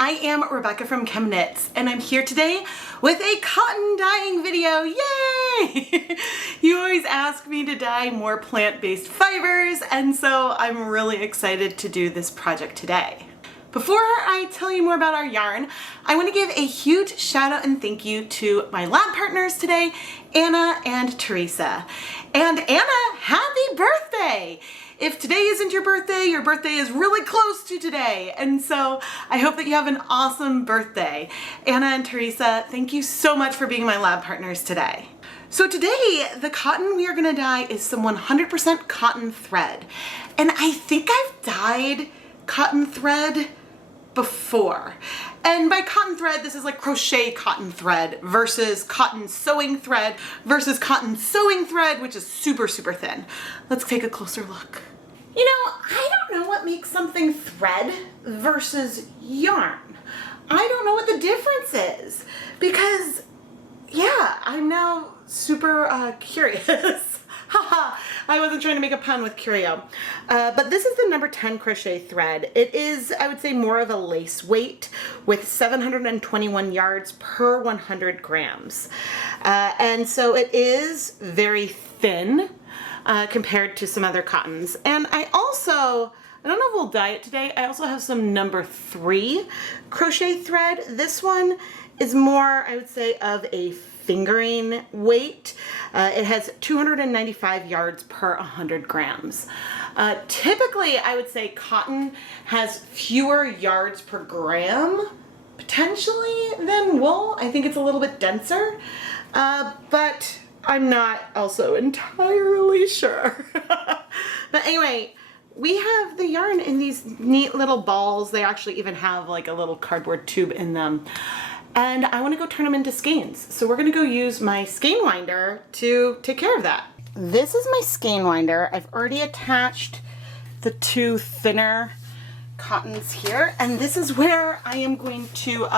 I am Rebecca from ChemKnits, and I'm here today with a cotton dyeing video. Yay! You always ask me to dye more plant-based fibers, and so I'm really excited to do this project today. Before I tell you more about our yarn, I want to give a huge shout out and thank you to my lab partners today, Anna and Teresa. And Anna, happy birthday! If today isn't your birthday is really close to today. And so I hope that you have an awesome birthday. Anna and Teresa, thank you so much for being my lab partners today. So today, the cotton we are gonna dye is some 100% cotton thread. And I think I've dyed cotton thread before. And by cotton thread, this is like crochet cotton thread versus cotton sewing thread versus cotton sewing thread, which is super, super thin. Let's take a closer look. You know, I don't know what makes something thread versus yarn. I don't know what the difference is because, yeah, I'm now super curious. Haha, I wasn't trying to make a pun with curio. But this is the number 10 crochet thread. It is, I would say, more of a lace weight with 721 yards per 100 grams. And so it is very thin compared to some other cottons. And I don't know if we'll dye it today, I also have some number 3 crochet thread. This one is more, I would say, of a fingering weight. It has 295 yards per 100 grams. Typically, I would say cotton has fewer yards per gram, potentially, than wool. I think it's a little bit denser, but I'm not also entirely sure. But anyway, we have the yarn in these neat little balls. They actually even have like a little cardboard tube in them. And I want to go turn them into skeins. So we're going to go use my skein winder to take care of that. This is my skein winder. I've already attached the 2 thinner cottons here. And this is where I am going to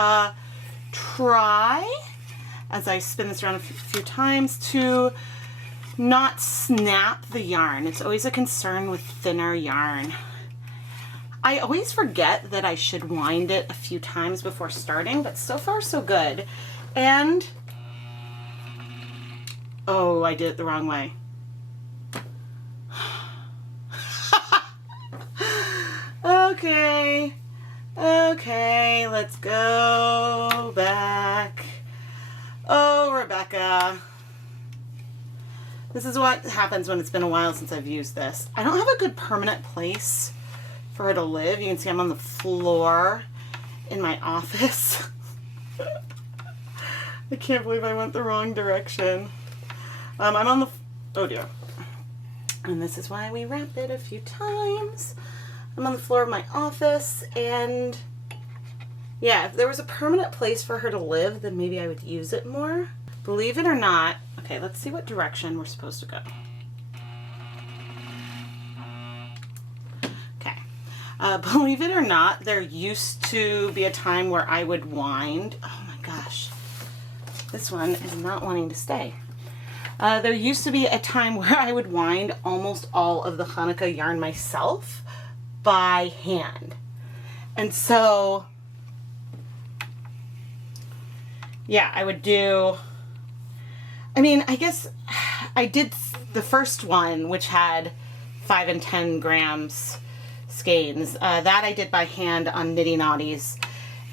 try, as I spin this around a few times, to not snap the yarn. It's always a concern with thinner yarn. I always forget that I should wind it a few times before starting, but so far so good. And, oh, I did it the wrong way. Okay, let's go back. Oh, Rebecca. This is what happens when it's been a while since I've used this. I don't have a good permanent place for her to live. You can see I'm on the floor in my office. I can't believe I went the wrong direction. I'm on the, oh dear. And this is why we wrap it a few times. I'm on the floor of my office, and yeah, if there was a permanent place for her to live, then maybe I would use it more. Believe it or not, okay, let's see what direction we're supposed to go. Believe it or not, there used to be a time where I would wind, oh my gosh, this one is not wanting to stay. There used to be a time where I would wind almost all of the Hanukkah yarn myself by hand. And so, yeah, I would do, I mean, I guess I did the first one, which had 5 and 10 grams skeins. That I did by hand on Knitty Naughties.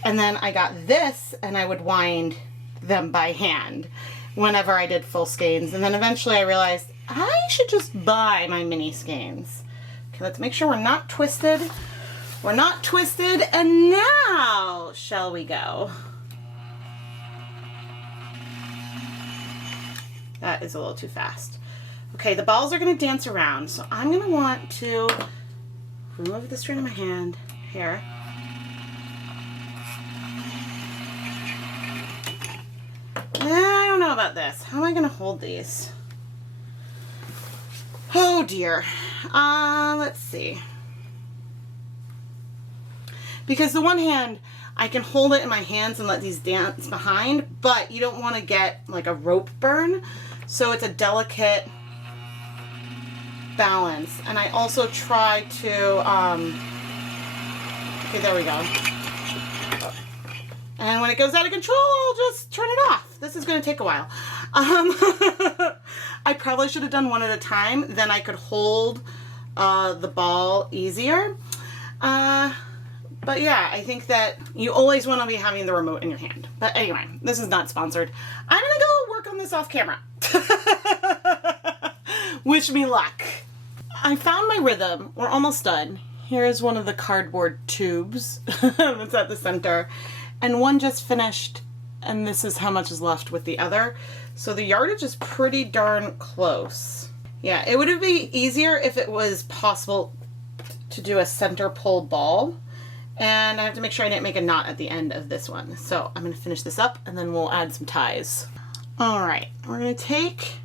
And then I got this and I would wind them by hand whenever I did full skeins. And then eventually I realized I should just buy my mini skeins. Okay, let's make sure we're not twisted. We're not twisted, and now shall we go? That is a little too fast. Okay, the balls are going to dance around, so I'm going to want to remove the string of my hand here. I don't know about this. How am I going to hold these? Oh dear. Let's see. Because the one hand, I can hold it in my hands and let these dance behind, but you don't want to get like a rope burn. So it's a delicate balance. And I also try to, okay, there we go. And when it goes out of control, I'll just turn it off. This is going to take a while. I probably should have done one at a time. Then I could hold the ball easier. But yeah, I think that you always want to be having the remote in your hand. But anyway, this is not sponsored. I'm going to go work on this off camera. Wish me luck. I found my rhythm. We're almost done. Here's one of the cardboard tubes that's at the center. And one just finished, and this is how much is left with the other. So the yardage is pretty darn close. Yeah, it would be easier if it was possible to do a center pull ball. And I have to make sure I didn't make a knot at the end of this one. So I'm going to finish this up and then we'll add some ties. All right, we're going to take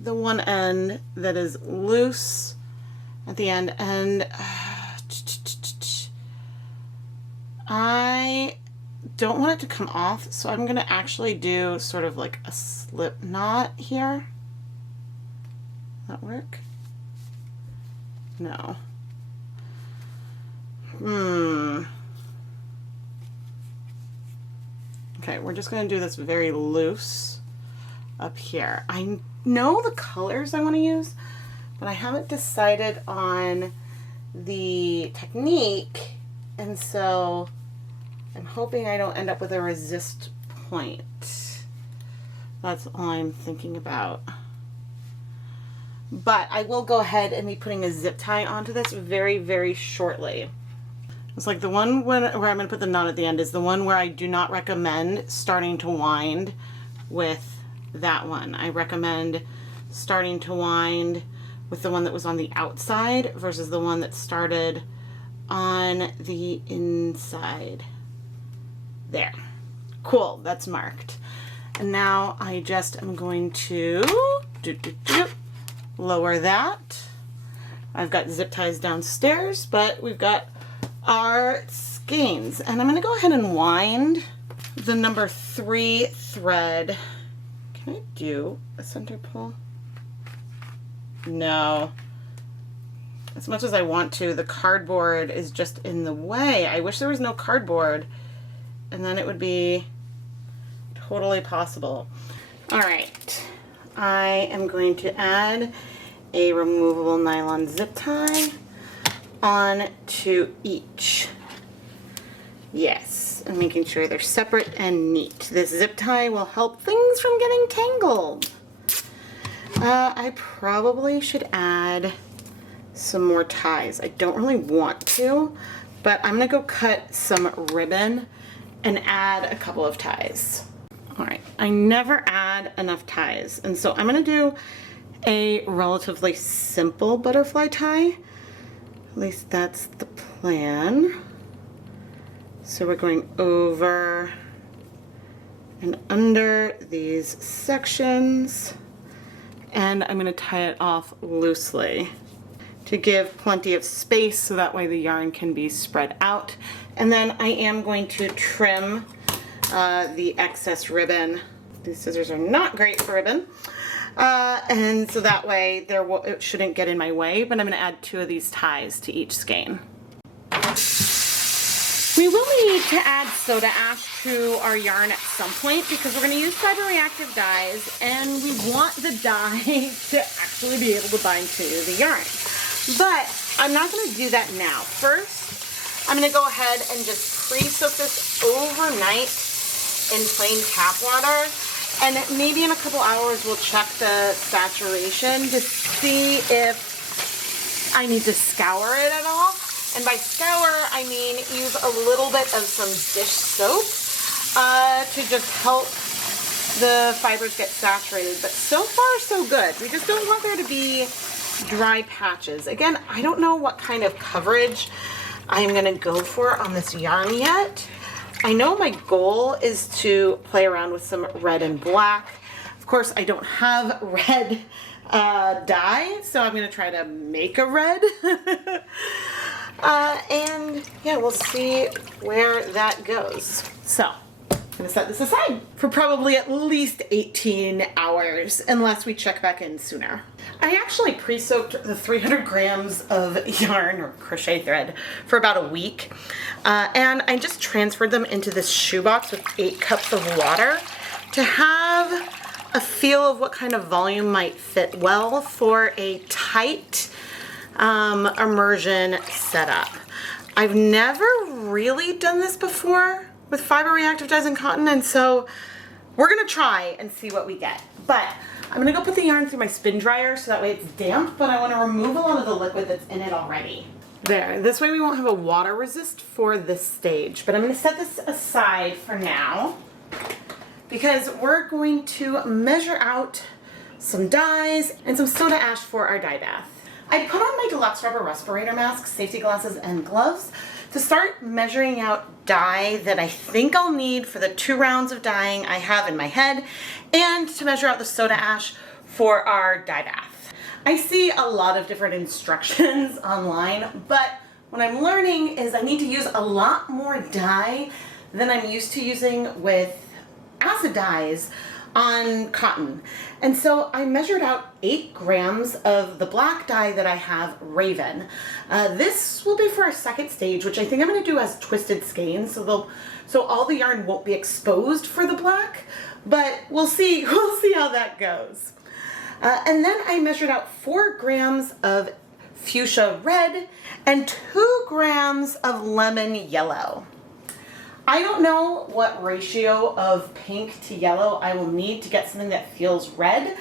the one end that is loose at the end, and I don't want it to come off, so I'm going to actually do sort of like a slip knot here. Does that work? No. Okay, we're just going to do this very loose up here. I know the colors I want to use, but I haven't decided on the technique, and so I'm hoping I don't end up with a resist point. That's all I'm thinking about. But I will go ahead and be putting a zip tie onto this very, very shortly. It's like the one where I'm going to put the knot at the end is the one where I do not recommend starting to wind with that one. I recommend starting to wind with the one that was on the outside versus the one that started on the inside. There. Cool, that's marked. And now I just am going to lower that. I've got zip ties downstairs, but we've got our skeins. And I'm going to go ahead and wind the number 3 thread. Can I do a center pull? No. As much as I want to, the cardboard is just in the way. I wish there was no cardboard, and then it would be totally possible. All right, I am going to add a removable nylon zip tie on to each. Yes, and making sure they're separate and neat. This zip tie will help things from getting tangled. I probably should add some more ties. I don't really want to, but I'm gonna go cut some ribbon and add a couple of ties. All right, I never add enough ties, and so I'm gonna do a relatively simple butterfly tie. At least that's the plan. So we're going over and under these sections, and I'm going to tie it off loosely to give plenty of space so that way the yarn can be spread out. And then I am going to trim the excess ribbon. These scissors are not great for ribbon. And so that way it shouldn't get in my way, but I'm going to add 2 of these ties to each skein. We will need to add soda ash to our yarn at some point because we're going to use fiber reactive dyes, and we want the dye to actually be able to bind to the yarn. But I'm not going to do that now. First, I'm going to go ahead and just pre-soak this overnight in plain tap water, and maybe in a couple hours we'll check the saturation to see if I need to scour it at all. And by scour, I mean use a little bit of some dish soap to just help the fibers get saturated. But so far, so good. We just don't want there to be dry patches. Again, I don't know what kind of coverage I'm going to go for on this yarn yet. I know my goal is to play around with some red and black. Of course, I don't have red dye, so I'm going to try to make a red. And yeah, we'll see where that goes. So gonna set this aside for probably at least 18 hours, unless we check back in sooner. I actually pre-soaked the 300 grams of yarn or crochet thread for about a week. And I just transferred them into this shoebox with 8 cups of water to have a feel of what kind of volume might fit well for a tight immersion setup. I've never really done this before with fiber reactive dyes and cotton, and so we're gonna try and see what we get. But I'm gonna go put the yarn through my spin dryer so that way it's damp, but I wanna remove a lot of the liquid that's in it already. There, this way we won't have a water resist for this stage, but I'm gonna set this aside for now because we're going to measure out some dyes and some soda ash for our dye bath. I put on my deluxe rubber respirator mask, safety glasses, and gloves to start measuring out dye that I think I'll need for the 2 rounds of dyeing I have in my head, and to measure out the soda ash for our dye bath. I see a lot of different instructions online, but what I'm learning is I need to use a lot more dye than I'm used to using with acid dyes on cotton. And so I measured out 8 grams of the black dye that I have, Raven. This will be for our second stage, which I think I'm going to do as twisted skeins, so all the yarn won't be exposed for the black, but we'll see how that goes. And then I measured out 4 grams of Fuchsia Red and 2 grams of lemon yellow. I don't know what ratio of pink to yellow I will need to get something that feels red,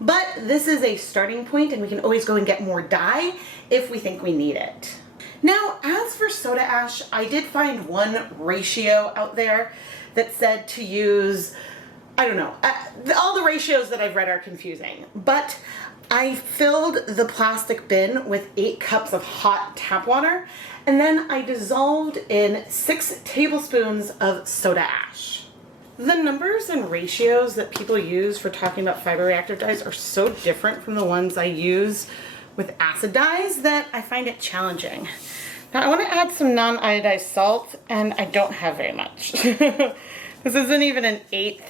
but this is a starting point and we can always go and get more dye if we think we need it. Now, as for soda ash, I did find one ratio out there that said to use, I don't know, all the ratios that I've read are confusing, but I filled the plastic bin with 8 cups of hot tap water, and then I dissolved in 6 tablespoons of soda ash. The numbers and ratios that people use for talking about fiber reactive dyes are so different from the ones I use with acid dyes that I find it challenging. Now I want to add some non-iodized salt, and I don't have very much. This isn't even an 1/8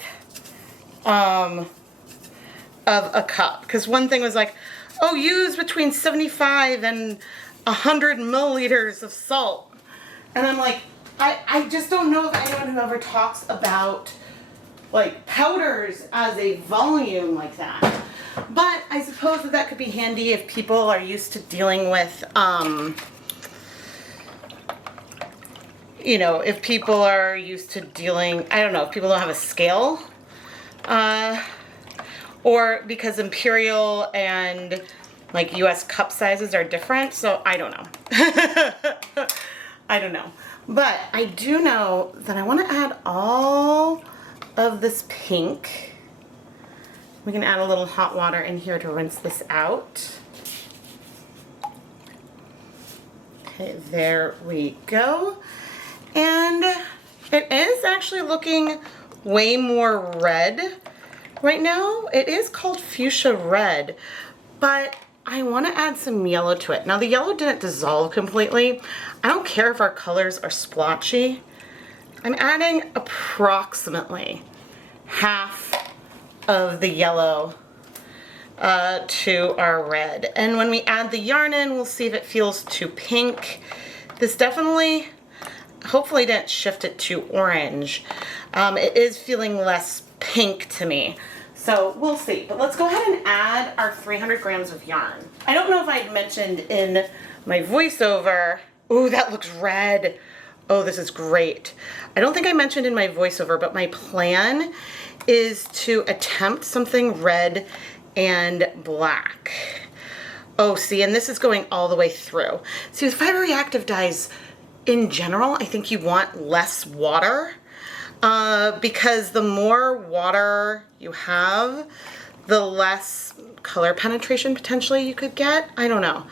of a cup, because one thing was like, oh, use between 75 and 100 milliliters of salt, and I'm like, I just don't know of anyone who ever talks about like powders as a volume like that, but I suppose that could be handy if people are used to dealing with you know, if people are used to dealing, I don't know, if people don't have a scale, or because imperial and like US cup sizes are different, so I don't know. I don't know. But I do know that I want to add all of this pink. We can add a little hot water in here to rinse this out. Okay, there we go. And it is actually looking way more red right now. It is called Fuchsia Red, but I want to add some yellow to it. Now the yellow didn't dissolve completely. I don't care if our colors are splotchy. I'm adding approximately half of the yellow to our red. And when we add the yarn in, we'll see if it feels too pink. This definitely, hopefully didn't shift it to orange. It is feeling less pink to me. So we'll see, but let's go ahead and add our 300 grams of yarn. I don't know if I'd mentioned in my voiceover, ooh, that looks red. Oh, this is great. I don't think I mentioned in my voiceover, but my plan is to attempt something red and black. Oh, see, and this is going all the way through. See, with fiber reactive dyes, in general, I think you want less water. Because the more water you have, the less color penetration potentially you could get. I don't know.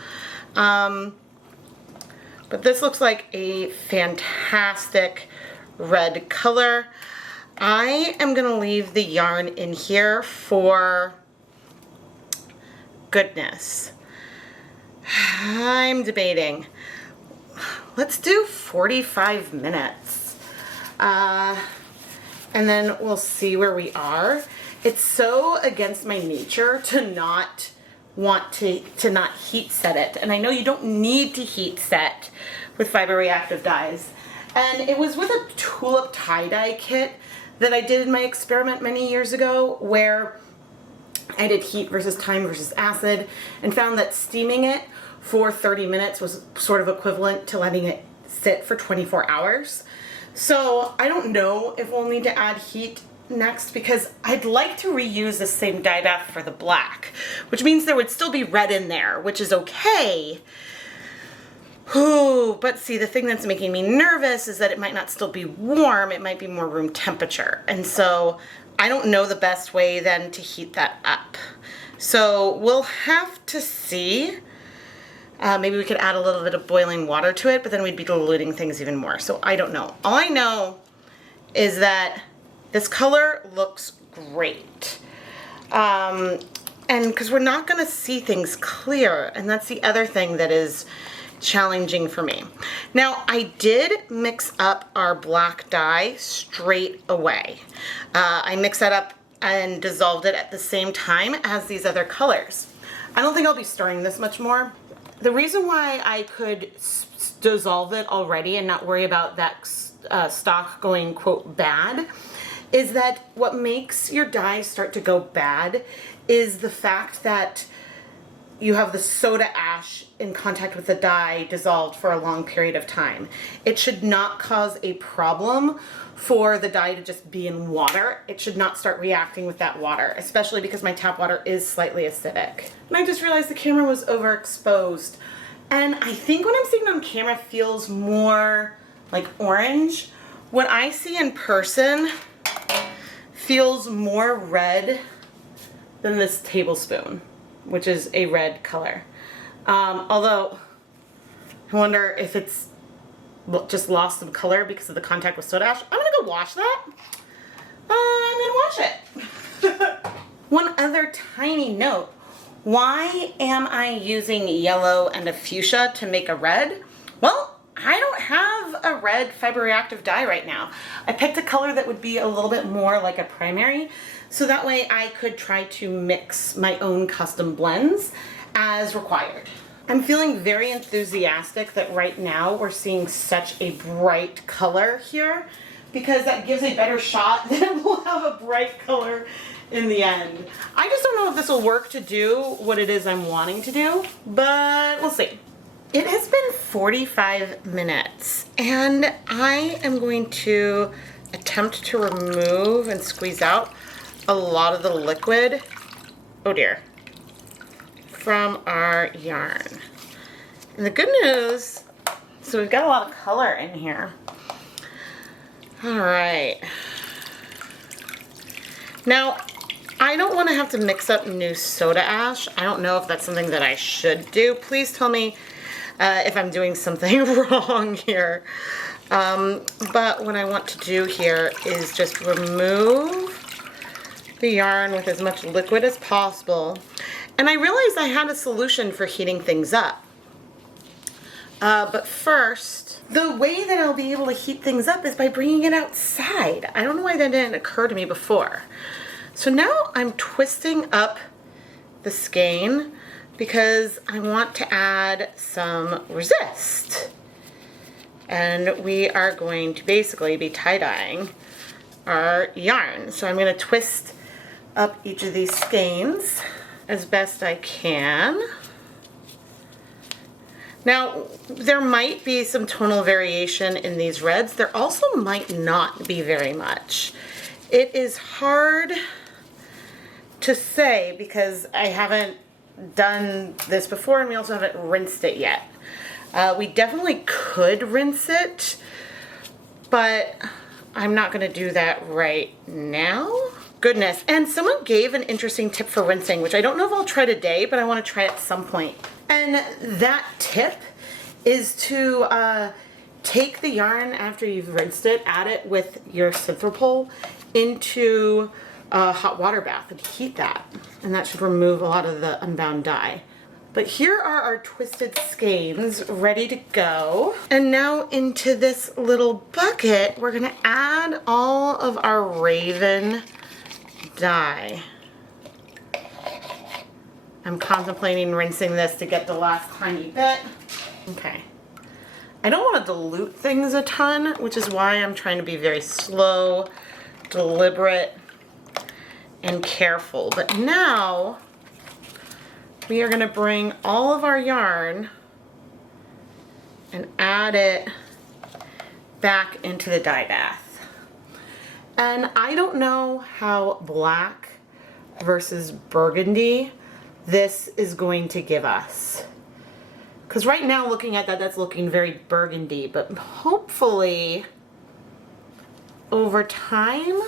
But this looks like a fantastic red color. I am gonna leave the yarn in here for, goodness, I'm debating. Let's do 45 minutes. and then we'll see where we are. It's so against my nature to not want to not heat set it. And I know you don't need to heat set with fiber reactive dyes. And it was with a tulip tie-dye kit that I did in my experiment many years ago, where I did heat versus time versus acid and found that steaming it for 30 minutes was sort of equivalent to letting it sit for 24 hours. So I don't know if we'll need to add heat next, because I'd like to reuse the same dye bath for the black, which means there would still be red in there, which is okay. Ooh, but see, the thing that's making me nervous is that it might not still be warm, it might be more room temperature. And so I don't know the best way then to heat that up. So we'll have to see. Maybe we could add a little bit of boiling water to it, but then we'd be diluting things even more. So I don't know. All I know is that this color looks great. And because we're not gonna see things clear, and that's the other thing that is challenging for me. Now, I did mix up our black dye straight away. I mixed that up and dissolved it at the same time as these other colors. I don't think I'll be stirring this much more. The reason why I could dissolve it already and not worry about that stock going, quote, bad, is that what makes your dye start to go bad is the fact that you have the soda ash in contact with the dye dissolved for a long period of time. It should not cause a problem for the dye to just be in water. It should not start reacting with that water, especially because my tap water is slightly acidic. And I just realized the camera was overexposed. And I think what I'm seeing on camera feels more like orange. What I see in person feels more red than this tablespoon, which is a red color. Although, I wonder if it's just lost some color because of the contact with soda ash. I'm gonna go wash that. I'm gonna wash it. One other tiny note. Why am I using yellow and a fuchsia to make a red? Well, I don't have a red fiber reactive dye right now. I picked a color that would be a little bit more like a primary, so that way I could try to mix my own custom blends as required. I'm feeling very enthusiastic that right now we're seeing such a bright color here, because that gives a better shot that we'll have a bright color in the end. I just don't know if this will work to do what it is I'm wanting to do, but we'll see. It has been 45 minutes and I am going to attempt to remove and squeeze out a lot of the liquid, oh dear, from our yarn. And the good news, so we've got a lot of color in here. All right. Now, I don't want to have to mix up new soda ash. I don't know if that's something that I should do. Please tell me if I'm doing something wrong here. But what I want to do here is just remove the yarn with as much liquid as possible. And I realized I had a solution for heating things up. But first, the way that I'll be able to heat things up is by bringing it outside. I don't know why that didn't occur to me before. So now I'm twisting up the skein because I want to add some resist. And we are going to basically be tie-dyeing our yarn. So I'm going to twist up each of these skeins as best I can. Now, there might be some tonal variation in these reds. There also might not be very much. It is hard to say because I haven't done this before and we also haven't rinsed it yet. We definitely could rinse it, but I'm not going to do that right now. Goodness, and someone gave an interesting tip for rinsing, which I don't know if I'll try today, but I want to try at some point. And that tip is to take the yarn after you've rinsed it, add it with your synthro pole into a hot water bath and heat that. And that should remove a lot of the unbound dye. But here are our twisted skeins ready to go. And now into this little bucket, we're gonna add all of our Raven dye. I'm contemplating rinsing this to get the last tiny bit. Okay. I don't want to dilute things a ton, which is why I'm trying to be very slow, deliberate, and careful. But now we are going to bring all of our yarn and add it back into the dye bath. And I don't know how black versus burgundy this is going to give us. Because right now, looking at that, that's looking very burgundy, but hopefully over time,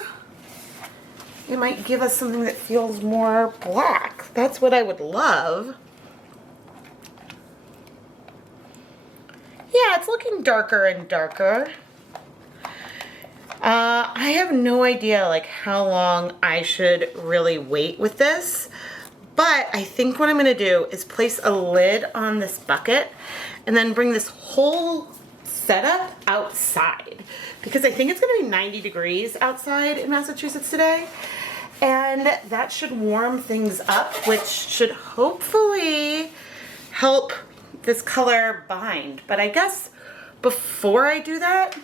it might give us something that feels more black. That's what I would love. Yeah, it's looking darker and darker. I have no idea like how long I should really wait with this. But I think what I'm going to do is place a lid on this bucket and then bring this whole setup outside, because I think it's going to be 90 degrees outside in Massachusetts today, and that should warm things up, which should hopefully help this color bind. But I guess before I do that,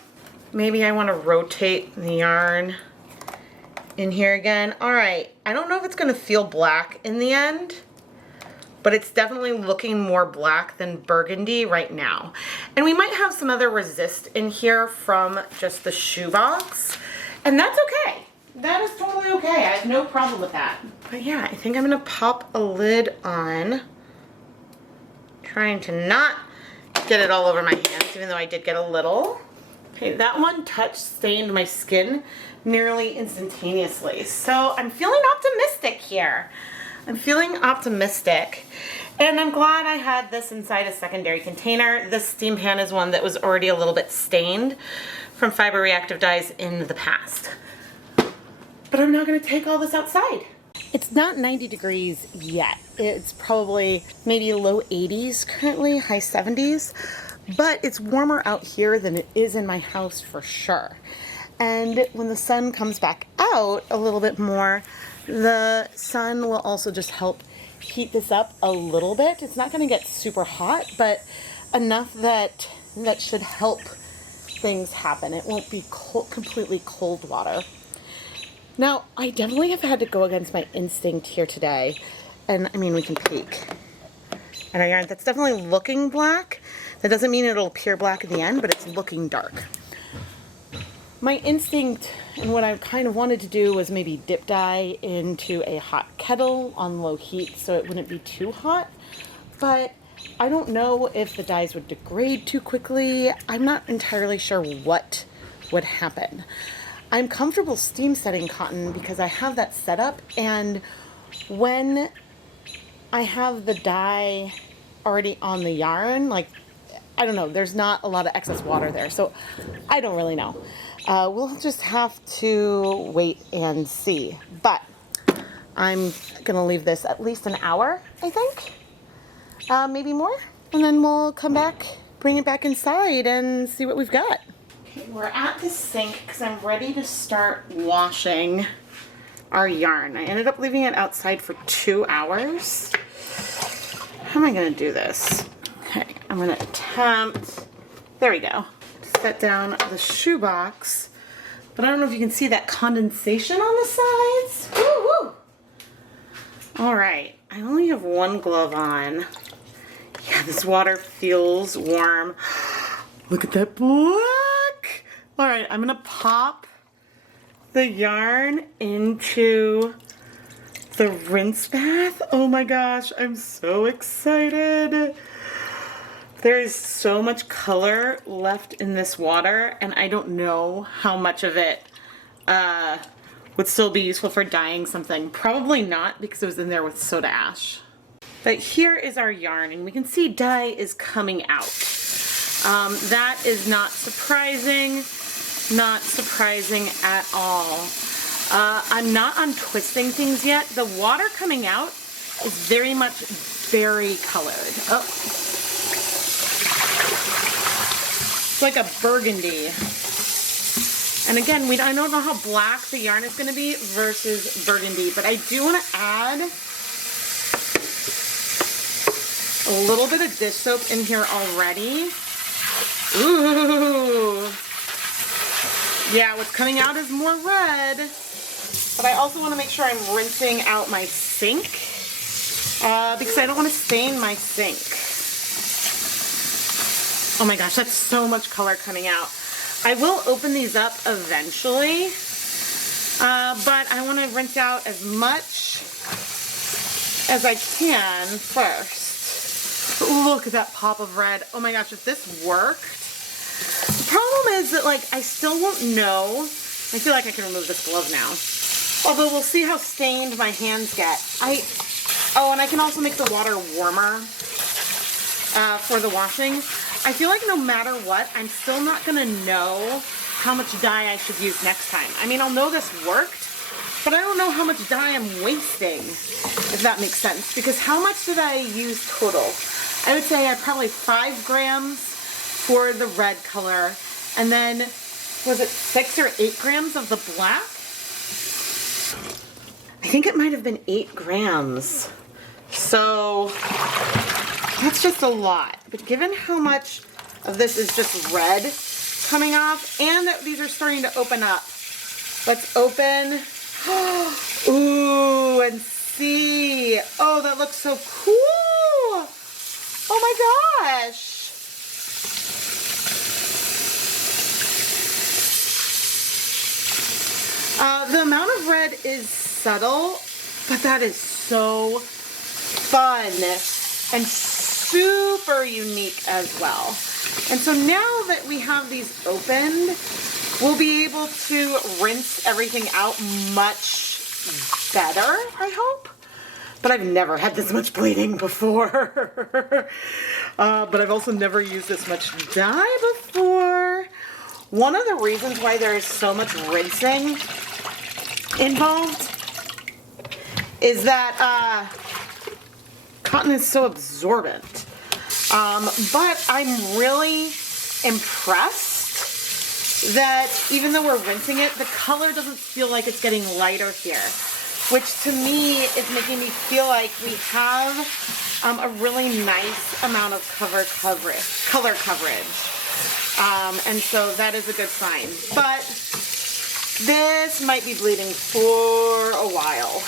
maybe I want to rotate the yarn in here again. All right, I don't know if it's gonna feel black in the end, but it's definitely looking more black than burgundy right now. And we might have some other resist in here from just the shoebox, and that's okay. That is totally okay. I have no problem with that. But yeah, I think I'm gonna pop a lid on, trying to not get it all over my hands, even though I did get a little. Okay, that one touch stained my skin nearly instantaneously. So I'm feeling optimistic here. I'm feeling optimistic. And I'm glad I had this inside a secondary container. This steam pan is one that was already a little bit stained from fiber reactive dyes in the past. But I'm now gonna take all this outside. It's not 90 degrees yet. It's probably maybe low 80s currently, high 70s. But it's warmer out here than it is in my house for sure. And when the sun comes back out a little bit more, the sun will also just help heat this up a little bit. It's not going to get super hot, but enough that should help things happen. It won't be completely cold water. Now, I definitely have had to go against my instinct here today. And I mean, we can peek at our yarn. That's definitely looking black. That doesn't mean it'll appear black in the end, but it's looking dark. My instinct and what I kind of wanted to do was maybe dip dye into a hot kettle on low heat so it wouldn't be too hot. But I don't know if the dyes would degrade too quickly. I'm not entirely sure what would happen. I'm comfortable steam setting cotton because I have that set up, and when I have the dye already on the yarn, like, I don't know, there's not a lot of excess water there, so I don't really know. We'll just have to wait and see. But I'm gonna leave this at least an hour, I think, maybe more, and then we'll come back, bring it back inside and see what we've got. Okay, we're at the sink because I'm ready to start washing our yarn. I ended up leaving it outside for 2 hours. How am I gonna do this? Okay, I'm gonna attempt, there we go, set down the shoebox, but I don't know if you can see that condensation on the sides. Woo woo! All right, I only have one glove on. Yeah, this water feels warm. Look at that black! All right, I'm gonna pop the yarn into the rinse bath. Oh my gosh, I'm so excited. There is so much color left in this water, and I don't know how much of it would still be useful for dyeing something. Probably not, because it was in there with soda ash. But here is our yarn, and we can see dye is coming out. That is not surprising at all. I'm not untwisting things yet. The water coming out is very much berry colored. Oh. It's like a burgundy. And again, I don't know how black the yarn is going to be versus burgundy, but I do want to add a little bit of dish soap in here already. Ooh. Yeah, what's coming out is more red. But I also want to make sure I'm rinsing out my sink because I don't want to stain my sink. Oh my gosh, that's so much color coming out. I will open these up eventually, but I want to rinse out as much as I can first. Look at that pop of red. Oh my gosh, if this worked. The problem is that, like, I still won't know. I feel like I can remove this glove now. Although we'll see how stained my hands get. Oh, and I can also make the water warmer for the washing. I feel like no matter what, I'm still not gonna know how much dye I should use next time. I mean, I'll know this worked, but I don't know how much dye I'm wasting, if that makes sense. Because how much did I use total? I would say I probably 5 grams for the red color, and then, was it 6 or 8 grams of the black? I think it might have been 8 grams. So that's just a lot. But given how much of this is just red coming off, and that these are starting to open up, let's open. Ooh, and see. Oh, that looks so cool. Oh my gosh. The amount of red is subtle, but that is so fun and super unique as well. And so now that we have these opened, we'll be able to rinse everything out much better, I hope. But I've never had this much bleeding before. But I've also never used this much dye before. One of the reasons why there is so much rinsing involved is that cotton is so absorbent. But I'm really impressed that even though we're rinsing it, the color doesn't feel like it's getting lighter here, which to me is making me feel like we have a really nice amount of color coverage. And so that is a good sign. But this might be bleeding for a while.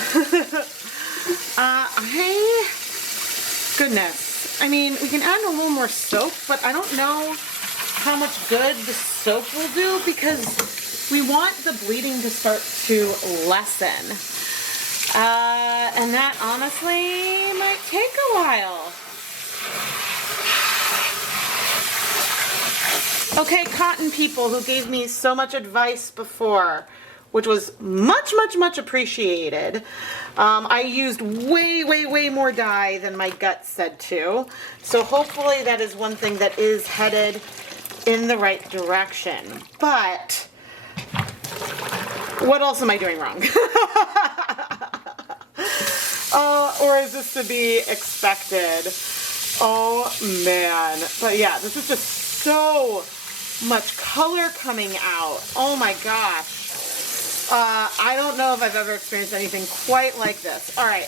Goodness. I mean, we can add a little more soap, but I don't know how much good the soap will do because we want the bleeding to start to lessen. And that honestly might take a while. Okay, cotton people who gave me so much advice before, which was much, much, much appreciated. I used way more dye than my gut said to. So hopefully that is one thing that is headed in the right direction. But what else am I doing wrong? Or is this to be expected? Oh man. But yeah, this is just so much color coming out. Oh my gosh. I don't know if I've ever experienced anything quite like this. All right,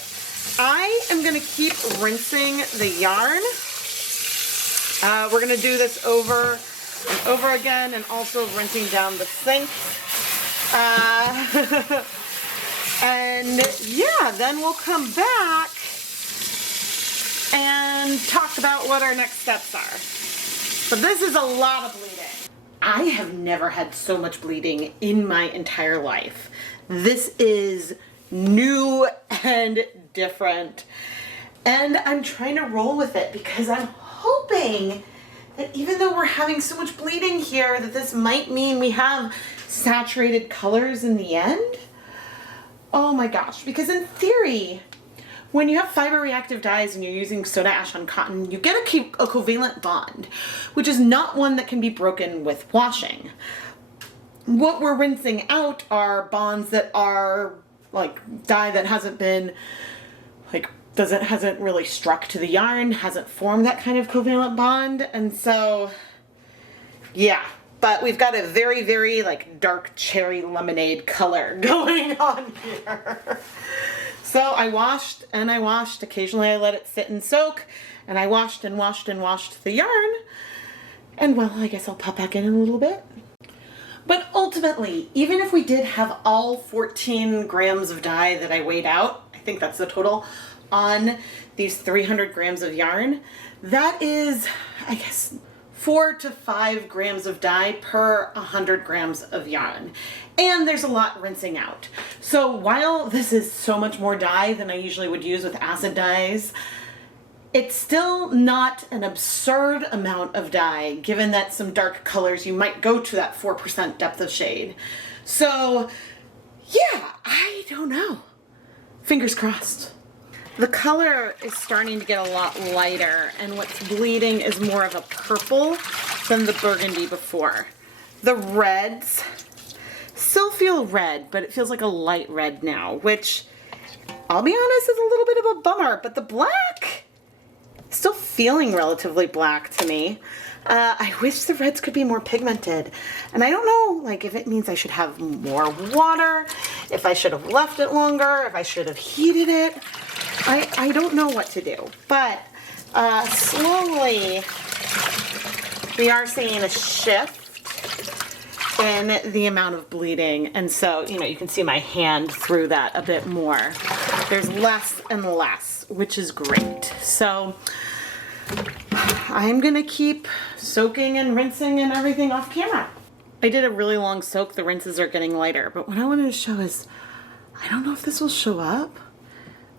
I am gonna keep rinsing the yarn. We're gonna do this over and over again, and also rinsing down the sink. And yeah, then we'll come back and talk about what our next steps are. But this is a lot of bleeding. I have never had so much bleeding in my entire life. This is new and different. And I'm trying to roll with it because I'm hoping that even though we're having so much bleeding here, that this might mean we have saturated colors in the end. Oh my gosh, because in theory, when you have fiber reactive dyes and you're using soda ash on cotton, you get a covalent bond, which is not one that can be broken with washing. What we're rinsing out are bonds that are like dye that hasn't been like hasn't really struck to the yarn, hasn't formed that kind of covalent bond. And so, yeah, but we've got a very, very like dark cherry lemonade color going on here. So I washed and I washed. Occasionally I let it sit and soak, and I washed and washed and washed the yarn. And well, I guess I'll pop back in a little bit. But ultimately, even if we did have all 14 grams of dye that I weighed out, I think that's the total, on these 300 grams of yarn, that is, I guess, 4 to 5 grams of dye per 100 grams of yarn. And there's a lot rinsing out. So while this is so much more dye than I usually would use with acid dyes, it's still not an absurd amount of dye, given that some dark colors, you might go to that 4% depth of shade. So yeah, I don't know. Fingers crossed. The color is starting to get a lot lighter, and what's bleeding is more of a purple than the burgundy before. The reds still feel red, but it feels like a light red now, which, I'll be honest, is a little bit of a bummer, but the black, still feeling relatively black to me. I wish the reds could be more pigmented. And I don't know, like, if it means I should have more water, if I should have left it longer, if I should have heated it. I don't know what to do. But slowly, we are seeing a shift in the amount of bleeding. And so, you know, you can see my hand through that a bit more. There's less and less, which is great. So I'm gonna keep soaking and rinsing and everything off camera. I did a really long soak. The rinses are getting lighter, but what I wanted to show is, I don't know if this will show up,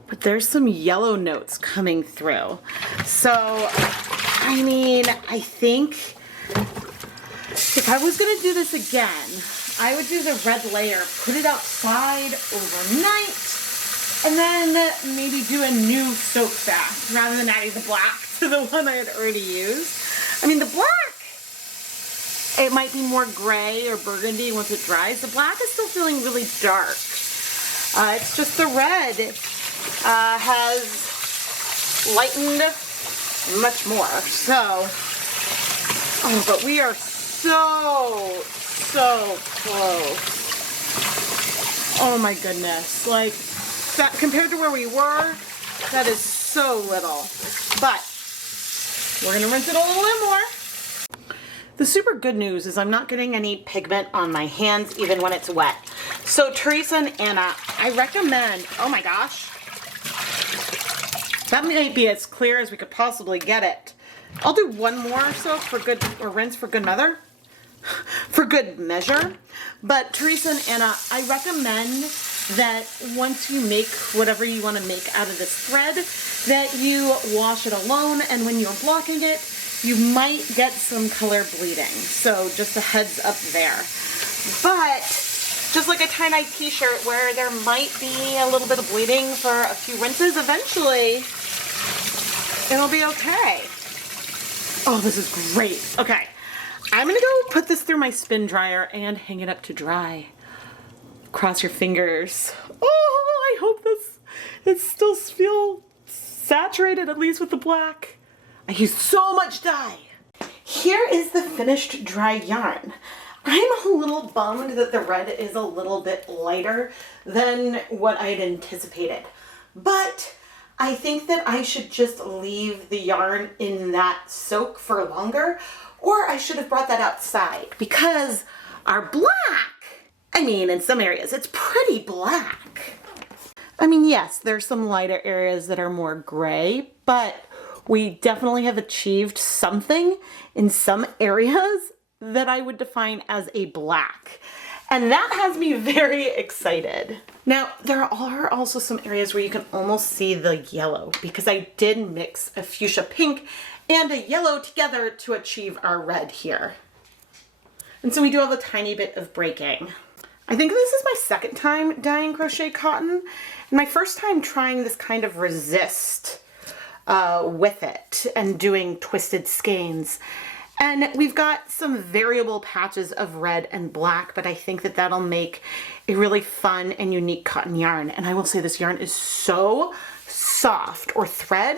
but there's some yellow notes coming through. So, I mean, I think if I was gonna do this again, I would do the red layer, put it outside overnight, and then maybe do a new soak bath rather than adding the black to the one I had already used. I mean, the black, it might be more gray or burgundy once it dries. The black is still feeling really dark. It's just the red has lightened much more. So, oh, but we are so close. Oh my goodness. Like, that compared to where we were, that is so little. But we're gonna rinse it a little bit more. The super good news is I'm not getting any pigment on my hands even when it's wet. So Teresa and Anna, I recommend, oh my gosh, that might be as clear as we could possibly get it. I'll do one more soak for good, or rinse for good measure. For good measure. But Teresa and Anna, I recommend that once you make whatever you want to make out of this thread, that you wash it alone, and when you're blocking it, you might get some color bleeding. So just a heads up there. But just like a tie-dye t-shirt where there might be a little bit of bleeding for a few rinses, eventually it'll be okay. Oh, this is great. Okay, I'm gonna go put this through my spin dryer and hang it up to dry. Cross your fingers. Oh, I hope it still feels saturated, at least with the black. I used so much dye. Here is the finished dry yarn. I'm a little bummed that the red is a little bit lighter than what I'd anticipated. But I think that I should just leave the yarn in that soak for longer, or I should have brought that outside, because our black, I mean, in some areas, it's pretty black. I mean, yes, there's some lighter areas that are more gray, but we definitely have achieved something in some areas that I would define as a black. And that has me very excited. Now, there are also some areas where you can almost see the yellow, because I did mix a fuchsia pink and a yellow together to achieve our red here. And so we do have a tiny bit of breaking. I think this is my second time dyeing crochet cotton, and my first time trying this kind of resist with it and doing twisted skeins. And we've got some variable patches of red and black, but I think that that'll make a really fun and unique cotton yarn. And I will say this yarn is so soft or thread.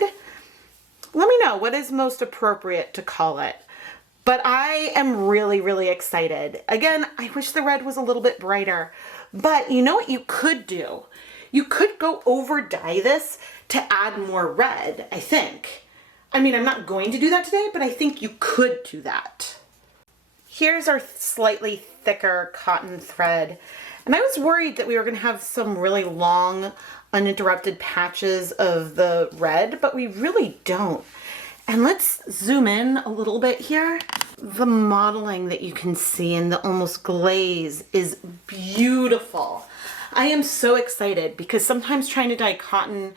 Let me know what is most appropriate to call it. But I am really, really excited. Again, I wish the red was a little bit brighter, but you know what you could do? You could go over dye this to add more red, I think. I mean, I'm not going to do that today, but I think you could do that. Here's our slightly thicker cotton thread. And I was worried that we were gonna have some really long, uninterrupted patches of the red, but we really don't. And let's zoom in a little bit here. The modeling that you can see in the almost glaze is beautiful. I am so excited because sometimes trying to dye cotton,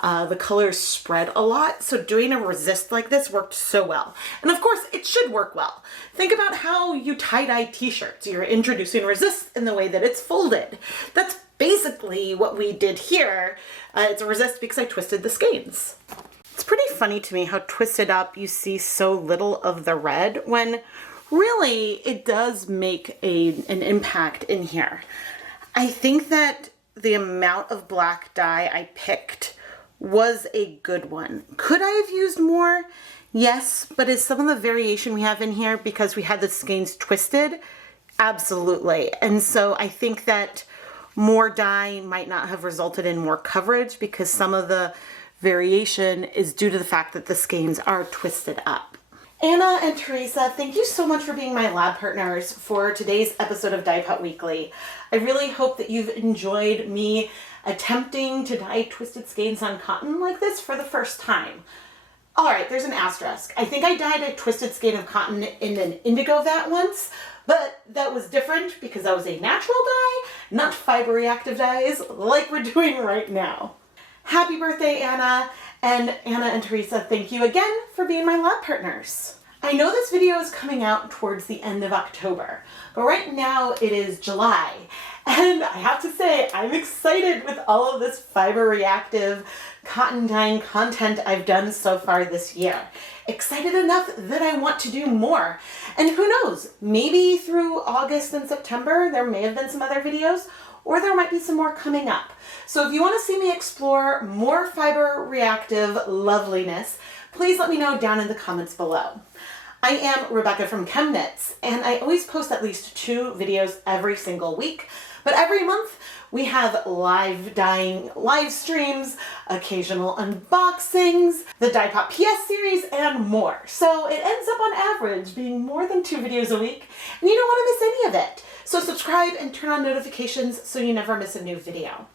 the colors spread a lot. So doing a resist like this worked so well. And of course it should work well. Think about how you tie-dye t-shirts. You're introducing resist in the way that it's folded. That's basically what we did here. It's a resist because I twisted the skeins. It's pretty funny to me how twisted up you see so little of the red when really it does make an impact in here. I think that the amount of black dye I picked was a good one. Could I have used more? Yes, but is some of the variation we have in here because we had the skeins twisted? Absolutely. And so I think that more dye might not have resulted in more coverage because some of the variation is due to the fact that the skeins are twisted up. Anna and Teresa, thank you so much for being my lab partners for today's episode of Dyepot Weekly. I really hope that you've enjoyed me attempting to dye twisted skeins on cotton like this for the first time. All right, there's an asterisk. I think I dyed a twisted skein of cotton in an indigo vat once, but that was different because that was a natural dye, not fiber reactive dyes like we're doing right now. Happy birthday, Anna. And Anna and Teresa, thank you again for being my lab partners. I know this video is coming out towards the end of October, but right now it is July. And I have to say, I'm excited with all of this fiber reactive cotton dyeing content I've done so far this year. Excited enough that I want to do more. And who knows, maybe through August and September, there may have been some other videos, or there might be some more coming up. So if you want to see me explore more fiber reactive loveliness, please let me know down in the comments below. I am Rebecca from ChemKnits, and I always post at least 2 videos every single week, but every month we have live dyeing live streams, occasional unboxings, the Dyepot PS series, and more. So it ends up on average being more than 2 videos a week, and you don't want to miss any of it. So subscribe and turn on notifications so you never miss a new video.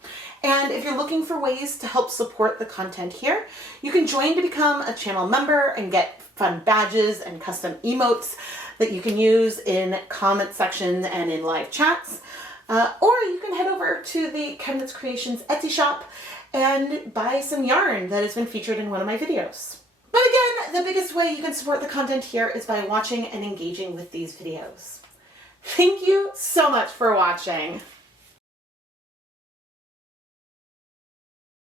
And if you're looking for ways to help support the content here, you can join to become a channel member and get fun badges and custom emotes that you can use in comment sections and in live chats. Or you can head over to the ChemKnits Creations Etsy shop and buy some yarn that has been featured in one of my videos. But again, the biggest way you can support the content here is by watching and engaging with these videos. Thank you so much for watching.